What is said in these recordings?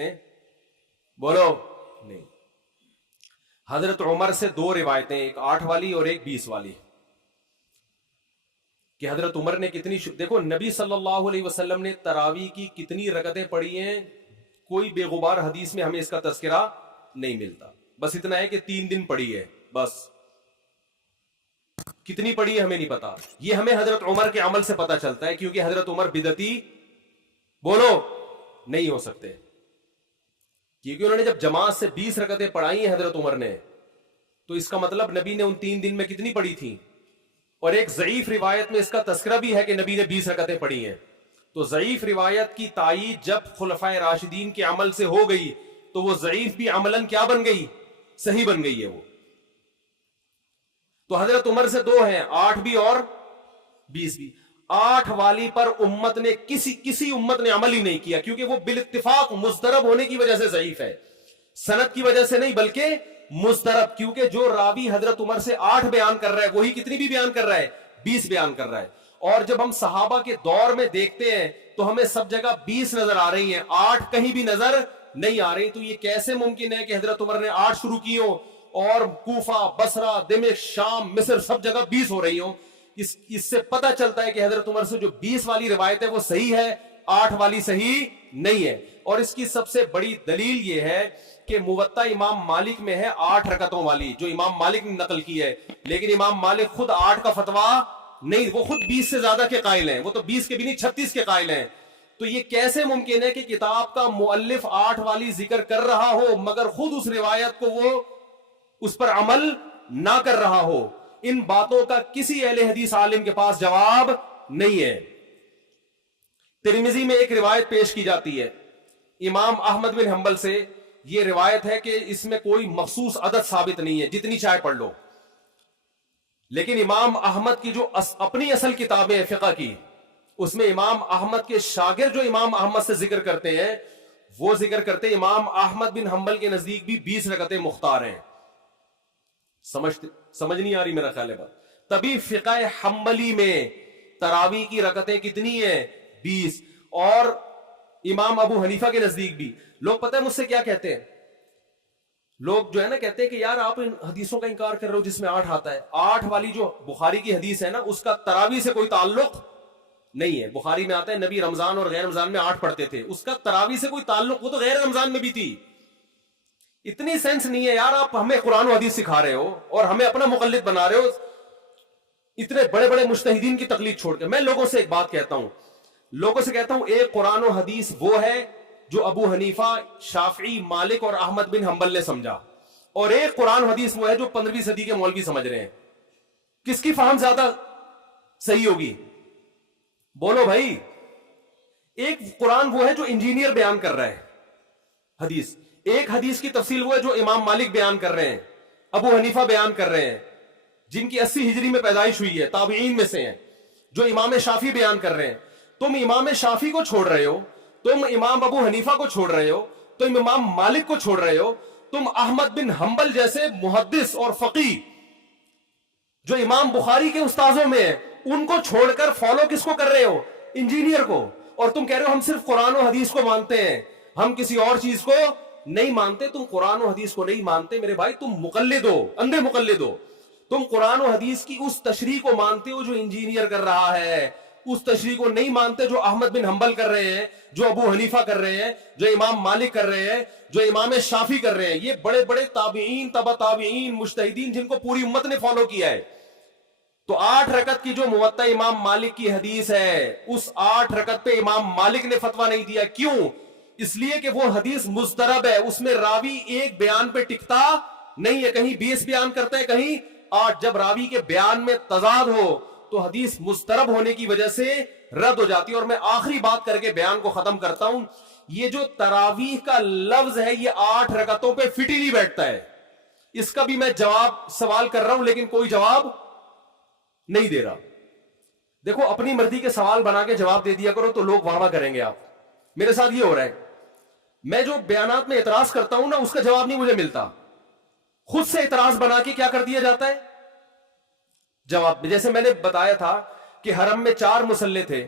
ہیں؟ بولو نہیں. حضرت عمر سے دو روایتیں، ایک 8 والی اور ایک 20 والی، کہ حضرت عمر نے کتنی دیکھو نبی صلی اللہ علیہ وسلم نے تراویح کی کتنی رکعتیں پڑھی ہیں، کوئی بے غبار حدیث میں ہمیں اس کا تذکرہ نہیں ملتا. بس اتنا ہے کہ 3 دن پڑھی ہے، بس کتنی پڑھی ہے ہمیں نہیں پتا. یہ ہمیں حضرت عمر کے عمل سے پتا چلتا ہے، کیونکہ حضرت عمر بدعتی بولو نہیں ہو سکتے، کیونکہ انہوں نے جب جماعت سے 20 رکعتیں پڑھائی ہیں حضرت عمر نے، تو اس کا مطلب نبی نے ان 3 دن میں کتنی پڑھی تھی. اور ایک ضعیف روایت میں اس کا تذکرہ بھی ہے کہ نبی نے 20 رکعتیں پڑھی ہیں. تو ضعیف روایت کی تائید جب خلفائے راشدین کے عمل سے ہو گئی تو وہ ضعیف بھی عملاً کیا بن گئی؟ صحیح بن گئی ہے وہ. تو حضرت عمر سے 2 ہیں، 8 بھی اور 20 بھی. 8 والی پر امت نے کسی امت نے عمل ہی نہیں کیا، کیونکہ وہ بالاتفاق مضطرب ہونے کی وجہ سے ضعیف ہے، سند کی وجہ سے نہیں بلکہ مضطرب. کیونکہ جو راوی حضرت عمر سے 8 بیان کر رہا ہے وہی کتنی بھی بیان کر رہا ہے؟ 20 بیان کر رہا ہے. اور جب ہم صحابہ کے دور میں دیکھتے ہیں تو ہمیں سب جگہ 20 نظر آ رہی ہیں، 8 کہیں بھی نظر نہیں آ رہی. تو یہ کیسے ممکن ہے کہ حضرت عمر نے 8 شروع کی ہوں اور کوفہ، بصرہ، دمشق، شام، مصر سب جگہ 20 ہو رہی ہوں؟ اس سے پتہ چلتا ہے کہ حضرت عمر سے جو 20 والی روایت ہے وہ صحیح ہے، 8 والی صحیح نہیں ہے. اور اس کی سب سے بڑی دلیل یہ ہے کہ موطا امام مالک میں ہے 8 رکعتوں والی، جو امام مالک نے نقل کی ہے، لیکن امام مالک خود 8 کا فتویٰ نہیں، وہ خود 20 سے زیادہ کے قائل ہیں، وہ تو 20 کے بھی نہیں 36 کے قائل ہیں. تو یہ کیسے ممکن ہے کہ کتاب کا مؤلف 8 والی ذکر کر رہا ہو مگر خود اس روایت کو وہ اس پر عمل نہ کر رہا ہو؟ ان باتوں کا کسی اہل حدیث عالم کے پاس جواب نہیں ہے. ترمذی میں ایک روایت پیش کی جاتی ہے امام احمد بن حنبل سے، یہ روایت ہے کہ اس میں کوئی مخصوص عدد ثابت نہیں ہے، جتنی چاہے پڑھ لو. لیکن امام احمد کی جو اپنی اصل کتابیں ہیں فقہ کی، اس میں امام احمد کے شاگرد جو امام احمد سے ذکر کرتے ہیں وہ ذکر کرتے ہیں امام احمد بن حنبل کے نزدیک بھی 20 رکعتیں مختار ہیں. سمجھ نہیں آ رہی میرا خیال ہے بات. تبھی فقہ حنبلی میں تراویح کی رکعتیں کتنی ہیں؟ 20. اور امام ابو حنیفہ کے نزدیک بھی. لوگ پتہ ہے مجھ سے کیا کہتے ہیں؟ لوگ جو ہے نا کہتے ہیں کہ یار آپ ان حدیثوں کا انکار کر رہے ہو جس میں 8 آتا ہے. 8 والی جو بخاری کی حدیث ہے نا اس کا تراویح سے کوئی تعلق نہیں ہے. بخاری میں آتا ہے نبی رمضان اور غیر رمضان میں 8 پڑھتے تھے، اس کا تراویح سے کوئی تعلق، وہ تو غیر رمضان میں بھی تھی. اتنی سینس نہیں ہے یار، آپ ہمیں قرآن و حدیث سکھا رہے ہو اور ہمیں اپنا مقلد بنا رہے ہو اتنے بڑے بڑے مجتہدین کی تقلید چھوڑ کے. میں لوگوں سے ایک بات کہتا ہوں، لوگوں سے کہتا ہوں، ایک قرآن و حدیث وہ ہے جو ابو حنیفہ، شافعی، مالک اور احمد بن حنبل نے سمجھا، اور ایک قرآن و حدیث وہ ہے جو 15ویں صدی کے مولوی سمجھ رہے ہیں. کس کی فہم زیادہ صحیح ہوگی؟ بولو بھائی. ایک قرآن وہ ہے جو انجینئر بیان کر رہا ہے حدیث، ایک حدیث کی تفصیل وہ ہے جو امام مالک بیان کر رہے ہیں، ابو حنیفہ بیان کر رہے ہیں جن کی 80 ہجری میں پیدائش ہوئی ہے، تابعین میں سے ہیں، جو امام شافعی بیان کر رہے ہیں. تم امام شافعی کو چھوڑ رہے ہو، تم امام ابو حنیفہ کو چھوڑ رہے ہو، تم امام مالک کو چھوڑ رہے ہو، تم احمد بن حنبل جیسے محدث اور فقیہ جو امام بخاری کے استاذوں میں ہیں ان کو چھوڑ کر فالو کس کو کر رہے ہو؟ انجینئر کو. اور تم کہہ رہے ہو ہم صرف قرآن و حدیث کو مانتے ہیں، ہم کسی اور چیز کو نہیں مانتے. تم قرآن و حدیث کو نہیں مانتے میرے بھائی، تم مقلد ہو، اندھے مقلد ہو. تم قرآن و حدیث کی اس تشریح کو مانتے ہو جو انجینئر کر رہا ہے، اس تشریح کو نہیں مانتے جو احمد بن حنبل کر رہے ہیں، جو ابو حنیفہ کر رہے ہیں، جو امام مالک کر رہے ہیں، جو امام شافعی کر رہے ہیں. یہ بڑے بڑے تابعین، تبع تابعین، مجتہدین جن کو پوری امت نے فالو کیا ہے. تو 8 رکعت کی جو موطا امام مالک کی حدیث ہے، اس 8 رکعت پہ امام مالک نے فتویٰ نہیں دیا. کیوں؟ اس لیے کہ وہ حدیث مضطرب ہے، اس میں راوی ایک بیان پہ ٹکتا نہیں ہے، کہیں 20 بیان کرتا ہے، کہیں 8. جب راوی کے بیان میں تضاد ہو تو حدیث مضطرب ہونے کی وجہ سے رد ہو جاتی ہے. اور میں آخری بات کر کے بیان کو ختم کرتا ہوں، یہ جو تراویح کا لفظ ہے یہ 8 رکعتوں پہ فٹ ہی نہیں بیٹھتا ہے. اس کا بھی میں جواب سوال کر رہا ہوں لیکن کوئی جواب نہیں دے رہا. دیکھو اپنی مرضی کے سوال بنا کے جواب دے دیا کرو تو لوگ واہ واہ کریں گے. آپ میرے ساتھ یہ ہو رہا ہے، میں جو بیانات میں اعتراض کرتا ہوں نا اس کا جواب نہیں مجھے ملتا، خود سے اعتراض بنا کے کیا کر دیا جاتا ہے جواب. جیسے میں نے بتایا تھا کہ حرم میں 4 مصلے تھے،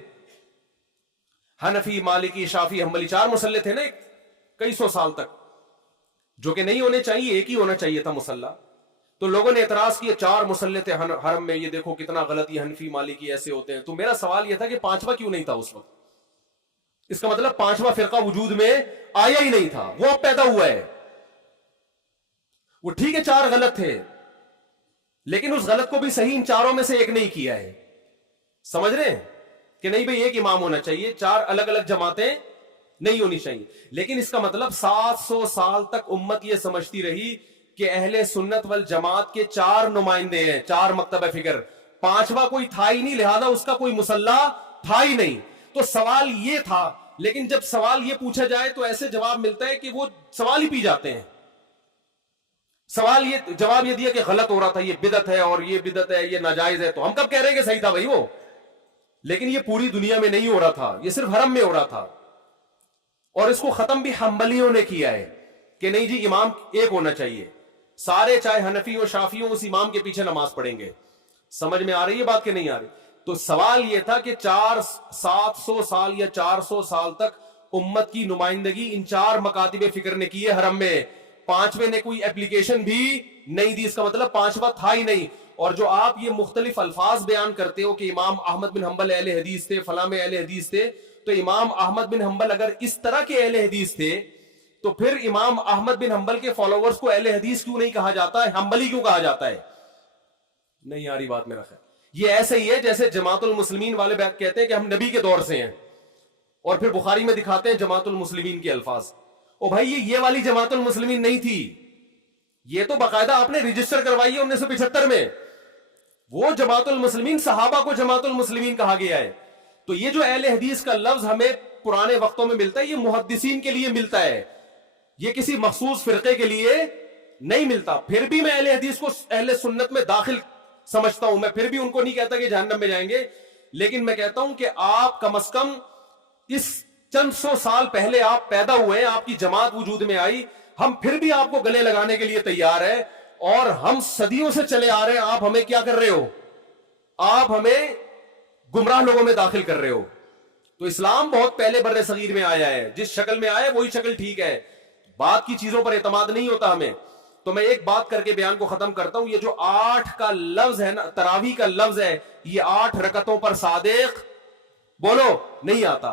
حنفی، مالکی، شافعی، حنبلی، 4 مصلے تھے نا ایک कई सौ साल तक, जो कि नहीं होने चाहिए, एक ही होना चाहिए था मुसल्ला। तो लोगों ने एतराज किया 4 मुसल्ले थे हरम में, ये देखो कितना गलत, ये हनफी मालिकी ऐसे होते हैं। तो मेरा सवाल यह था कि 5वां क्यों नहीं था उस वक्त? इसका मतलब 5वां फिरका वजूद में आया ही नहीं था, वो अब पैदा हुआ है। वो ठीक है 4 गलत थे, लेकिन उस गलत को भी सही इन 4 में से एक नहीं किया है। समझ रहे हैं कि नहीं भाई एक इमाम होना चाहिए, 4 अलग अलग जमातें नहीं होनी चाहिए। लेकिन इसका मतलब 700 साल तक उम्मत यह समझती रही कि अहले सुन्नत वल जमात के 4 नुमाइंदे हैं, 4 मकतब फिक्र, 5वां कोई था ही नहीं, लिहाजा उसका कोई मुसल्ला था ही नहीं। तो सवाल यह था, लेकिन जब सवाल यह पूछा जाए तो ऐसे जवाब मिलता है कि वो सवाल ही पी जाते हैं। सवाल ये जवाब ये दिया कि गलत हो रहा था, ये बिदत है और ये बिदत है, ये नाजायज है। तो हम कब कह रहे हैं कि सही था भाई वो? लेकिन ये पूरी दुनिया में नहीं हो रहा था, ये सिर्फ हरम में हो रहा था। और इसको खत्म भी हम्बलियों ने किया है कि नहीं जी इमाम एक होना चाहिए, सारे चाहे हनफी हो शाफी हो उस इमाम के पीछे नमाज पढ़ेंगे। समझ में आ रही है बात कि नहीं आ रही? तो सवाल यह था कि 700 साल या 400 साल तक उम्मत की नुमाइंदगी इन 4 मकातिब फिक्र ने की है हरम में, 5वें ने कोई एप्लीकेशन भी नहीं दी। इसका मतलब 5वां था ही नहीं। और जो आप ये मुख्तलिफ अल्फाज बयान करते हो कि इमाम अहमद बिन हंबल अहले हदीस थे, फलां में अहले हदीस थे, तो इमाम अहमद बिन हंबल अगर इस तरह के अहले हदीस थे तो फिर इमाम अहमद बिन हंबल के फॉलोवर्स को अहले हदीस क्यों नहीं कहा जाता है, हंबली क्यों कहा जाता है? नहीं आ रही बात मेरा ख्याल। ये ऐसे ही है जैसे जमातुल मुस्लिमीन वाले कहते हैं कि हम नबी के दौर से हैं, और फिर बुखारी में दिखाते हैं जमातुल मुस्लिमीन के अल्फाज। ओ भाई ये वाली जमातुल मुस्लिमीन नहीं थी, ये तो बाकायदा आपने रजिस्टर करवाई है 1975 में। वो जमातुल मुस्लिमीन, सहाबा को जमातुल मुस्लिमीन कहा गया है। तो ये जो अहले हदीस का लफ्ज हमें पुराने वक्तों में मिलता है, ये मुहद्दिसीन के लिए मिलता है, ये किसी मखसूस फिरके के लिए नहीं मिलता। फिर भी मैं अहले हदीस को अहले सुन्नत में दाखिल समझता हूं। मैं फिर भी उनको नहीं कहता कि जहन्नम में जाएंगे, लेकिन मैं कहता हूं कि आप कम से कम इस चंद 100 साल पहले आप पैदा हुए हैं, आपकी जमात वजूद में आई, हम फिर भी आपको गले लगाने के लिए तैयार है। और हम सदियों से चले आ रहे हैं, आप हमें क्या कर रहे हो? आप हमें गुमराह लोगों में दाखिल कर रहे हो। तो इस्लाम बहुत पहले बर्रे सगीर में आया है, जिस शक्ल में आया वही शक्ल ठीक है। बात की चीजों पर एतमाद नहीं होता हमें। तो मैं एक बात करके बयान को खत्म करता हूं। ये जो 8 का लफ्ज है ना, तरावी का लफ्ज है, ये 8 रकतों पर सादिक बोलो नहीं आता।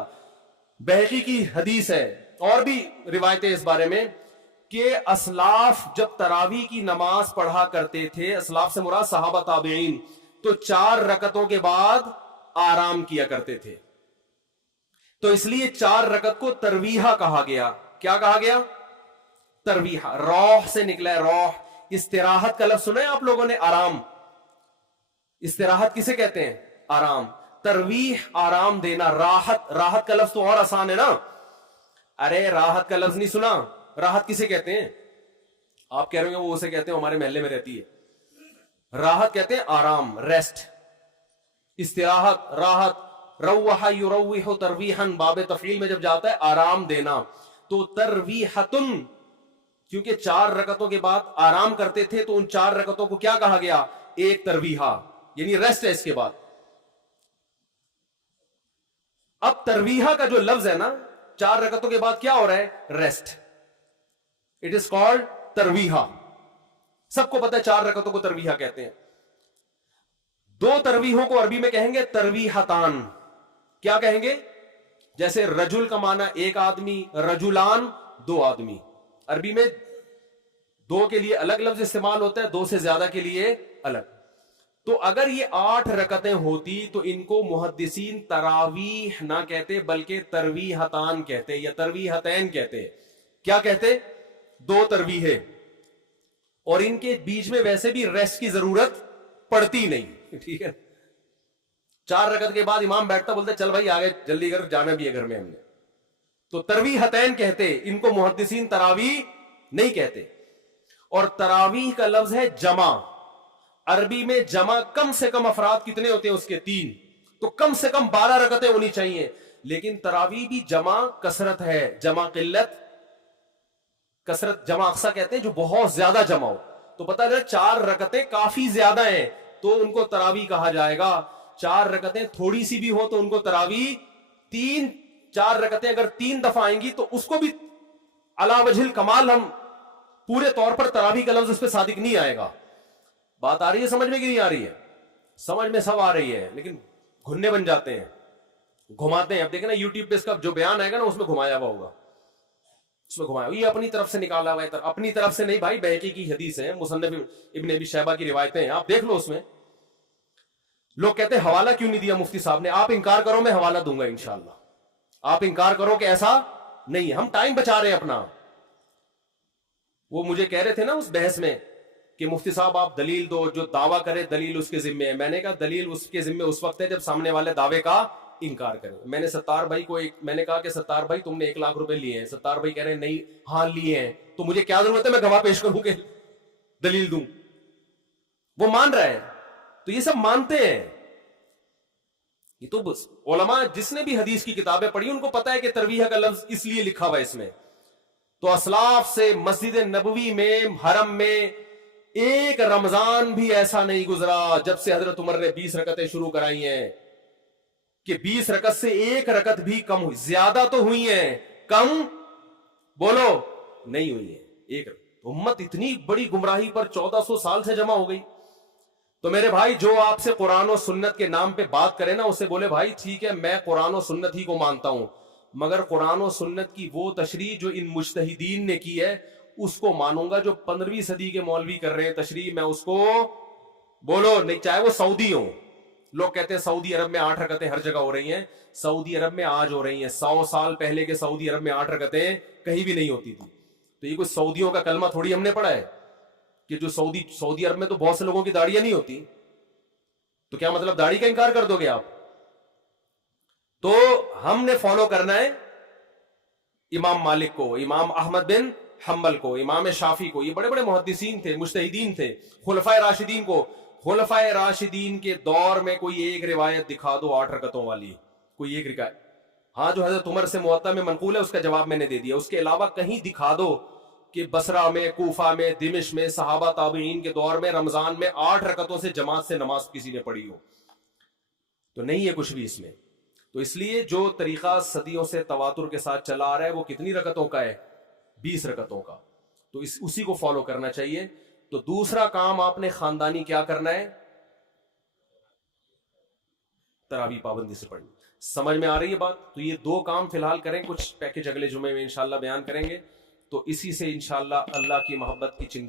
बहकी की हदीस है और भी रिवायतें इस बारे में कि असलाफ जब तरावी की नमाज पढ़ा करते थे, असलाफ से मुराद सहाबा ताबईन, तो 4 रकतों के बाद आराम किया करते थे। तो इसलिए 4 रकत को तरवीहा कहा गया। क्या कहा गया? तरवीहा, रौह से निकला है, रौह। इस्तिराहत का लफ्ज सुना है आप लोगों ने? आराम। इस्तिराहत किसे कहते हैं? आराम। तरवीह आराम देना, राहत, राहत का लफ्ज तो और आसान है ना। अरे राहत का लफ्ज नहीं सुना? राहत किसे कहते हैं? आप कह रहे हो वो उसे कहते हैं, हमारे महल्ले में रहती है। राहत कहते हैं आराम, रेस्ट। इस्तिराहत, राहत, रव्वहा युरव्विहु तरवीहन, बाब तफील में जब जाता है आराम देना। तो तरवीहतुन, क्योंकि 4 रकतों के बाद आराम करते थे, तो उन 4 रकतों को क्या कहा गया? एक तरवीहा, यानी रेस्ट है इसके बाद। अब तरवीहा का जो लफ्ज है ना, 4 रकतों के बाद क्या हो रहा है? रेस्ट। इट इज कॉल्ड तरवीहा। सबको पता है 4 रकतों को तरवीहा कहते हैं। 2 तरवीहों को अरबी में कहेंगे तरवीहतान। क्या कहेंगे? जैसे रजुल का माना एक आदमी, रजुलान 2 आदमी। अरबी में 2 के लिए अलग लफ्ज इस्तेमाल होता है, 2 से ज्यादा के लिए अलग। तो अगर ये 8 रकतें होती तो इनको मुहद्दिसीन तरावीह ना कहते, बल्कि तरवीहतान कहते या तरवीहतैन कहते। क्या कहते? 2 तरवीहे, और इनके बीच में वैसे भी रेस्ट की जरूरत पड़ती नहीं। ठीक है, 4 रकत के बाद इमाम बैठता, बोलते चल भाई आगे जल्दी कर, जाना भी है घर में हमने। तो तरवीहतैन कहते, इनको मुहद्दिसीन तरावीह नहीं कहते। और तरावीह का लफ्ज है जमा। अरबी में जमा कम से कम अफराद कितने होते हैं? उसके 3। तो कम से कम 12 रकतें होनी चाहिए। लेकिन तरावीह भी जमा कसरत है, जमा किल्लत, कसरत जमा अक्सा कहते हैं, जो बहुत ज्यादा जमा हो। तो पता चला 4 रकतें काफी ज्यादा हैं तो उनको तरावीह कहा जाएगा। 4 रकतें थोड़ी सी भी हो तो उनको तरावीह। 4 रकतें अगर 3 दफा आएंगी तो उसको भी अला वजहिल कमाल हम पूरे तौर पर तरावी का लफ्ज उस पर सादिक नहीं आएगा। बात आ रही है समझ में कि नहीं आ रही है? समझ में सब आ रही है, लेकिन घुन्ने बन जाते हैं, घुमाते हैं। अब देखें ना यूट्यूब पे इसका जो बयान आएगा ना उसमें घुमाया हुआ होगा, उसमें घुमाया, ये अपनी तरफ से निकाला हुआ है। अपनी तरफ से नहीं भाई, बैकी की हदीस है, मुसन्नफ इब्न अबी शैबा की रिवायतें हैं, आप देख लो उसमें। लोग कहते हैं हवाला क्यों नहीं दिया मुफ्ती साहब ने? आप इंकार करो, मैं हवाला दूंगा इंशाअल्लाह। आप इंकार करो कि ऐसा नहीं है, हम टाइम बचा रहे हैं अपना। वो मुझे कह रहे थे ना उस बहस में कि मुफ्ती साहब आप दलील दो, जो दावा करे दलील उसके जिम्मे है। मैंने कहा दलील उसके जिम्मे उस वक्त है जब सामने वाले दावे का इंकार करें। मैंने सत्तार भाई को मैंने कहा कि सत्तार भाई तुमने 1 लाख रुपए लिए हैं। सत्तार भाई कह रहे हैं नहीं, हाँ लिए हैं, तो मुझे क्या जरूरत है मैं गवाह पेश करूं कि दलील दूं? वो मान रहा है, तो ये सब मानते हैं। ये तो बस उलमा जिसने भी हदीस की किताबें पढ़ी उनको पता है कि तरवीह का लफ्ज इसलिए लिखा हुआ है इसमें। तो असलाफ से मस्जिद नबवी में, हरम में एक रमजान भी ऐसा नहीं गुजरा जब से हजरत उमर ने 20 रकतें शुरू कराई हैं कि 20 रकत से एक रकत भी कम हुई। ज्यादा तो हुई है, कम बोलो नहीं हुई है एक। उम्मत इतनी बड़ी गुमराही पर 1400 साल से जमा हो गई। तो मेरे भाई जो आपसे कुरान और सुन्नत के नाम पे बात करे ना, उसे बोले भाई ठीक है मैं कुरान और सुन्नत ही को मानता हूं, मगर कुरान और सुन्नत की वो तशरीह जो इन मुज्तहिदीन ने की है उसको मानूंगा। जो 15वीं सदी के मौलवी कर रहे हैं तशरीह, मैं उसको बोलो नहीं, चाहे वो सऊदी हो। लोग कहते हैं सऊदी अरब में 8 रकतें हर जगह हो रही हैं। सऊदी अरब में आज हो रही हैं, 100 साल पहले के सऊदी अरब में 8 रकतें कहीं भी नहीं होती थी। तो ये कोई सऊदियों का कलमा थोड़ी हमने पढ़ा है कि जो सऊदी अरब में तो बहुत से लोगों की दाढ़ियां नहीं होती, तो क्या मतलब दाढ़ी का इंकार कर दोगे आप? तो हमने फॉलो करना है इमाम मालिक को, इमाम अहमद बिन हम्बल को, इमाम शाफी को। ये बड़े बड़े मुहद्दिसीन थे, मुज्तहिदीन थे। खुलफाए राशिदीन को, खुलफाए राशिदीन के दौर में कोई एक रिवायत दिखा दो 8 रकतों वाली, कोई एक रिवायत। हाँ, जो हजरत उमर से मुअत्ता में मनकूल है उसका जवाब मैंने दे दिया। उसके अलावा कहीं दिखा दो कि बसरा में, कूफा में, दिमिश्क में, सहाबा ताबईन के दौर में रमजान में 8 रकतों से जमात से नमाज किसी ने पढ़ी हो, तो नहीं है कुछ भी इसमें। तो इसलिए जो तरीका सदियों से तवातुर के साथ चला आ रहा है वो कितनी रकतों का है? 20 रकतों का। तो उसी को फॉलो करना चाहिए। तो दूसरा काम आपने खानदानी क्या करना है? तरावी पाबंदी से पढ़नी। समझ में आ रही है बात? तो ये 2 काम फिलहाल करें, कुछ पैकेज अगले जुमे में इंशाल्लाह बयान करेंगे। तो इसी से इंशाल्लाह अल्लाह की मोहब्बत की चिंता